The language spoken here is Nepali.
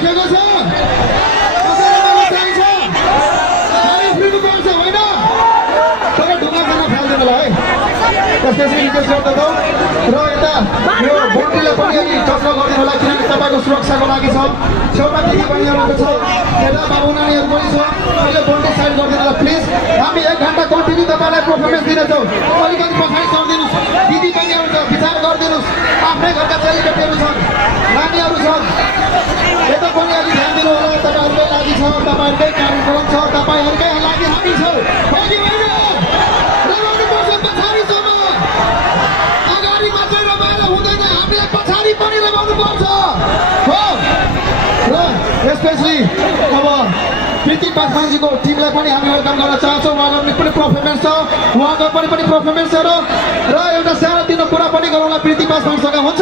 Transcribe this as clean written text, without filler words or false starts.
राखेको छ कसैलाई चाहिन्छ हामी फ्रीको गर्छ होइन तर ढुङ्गा खाना फाल्दैन होला है त्यसपछि रिक्वेस्ट गर्दछौ र यता यो बोन्टीलाई पनि अलि टच गरिदिनु होला किनकि तपाईँको सुरक्षाको लागि छ छेउमा दिदी बहिनीहरूको छ यता बाबु नानीहरू पनि छ अहिले बोन्टी साइड गरिदिनु होला प्लिज हामी 1 घन्टा कन्टिन्यू तपाईँलाई पर्फर्मेन्स दिनेछौँ अलिकति पछाडि सरिदिनुहोस् दिदी बहिनीहरू छ विचार गरिदिनुहोस् आफ्नै घरका चेलीबेटीहरू छन् नानीहरू छन् यता पनि अलि ध्यान दिनु होला तपाईँहरूकै लागि छ तपाईँहरूकै कार्यक्रम छ तपाईँहरूकै लागि हामी छौँ अघि होइन रमाउनुपर्छ पछाडिसम्म अगाडि मात्रै रमाइलो हुँदैन हामीले पछाडि पनि रमाउनुपर्छ हो र स्पेसली अब प्रीति पासवानजीको टिमलाई पनि हामी वेलकम गर्न चाहन्छौँ उहाँको पनि पर्फर्मेन्स छ उहाँको पनि पर्फर्मेन्स छ र एउटा सानो तिनो कुरा पनि गरौँला प्रीति पासवानसँग हुन्छ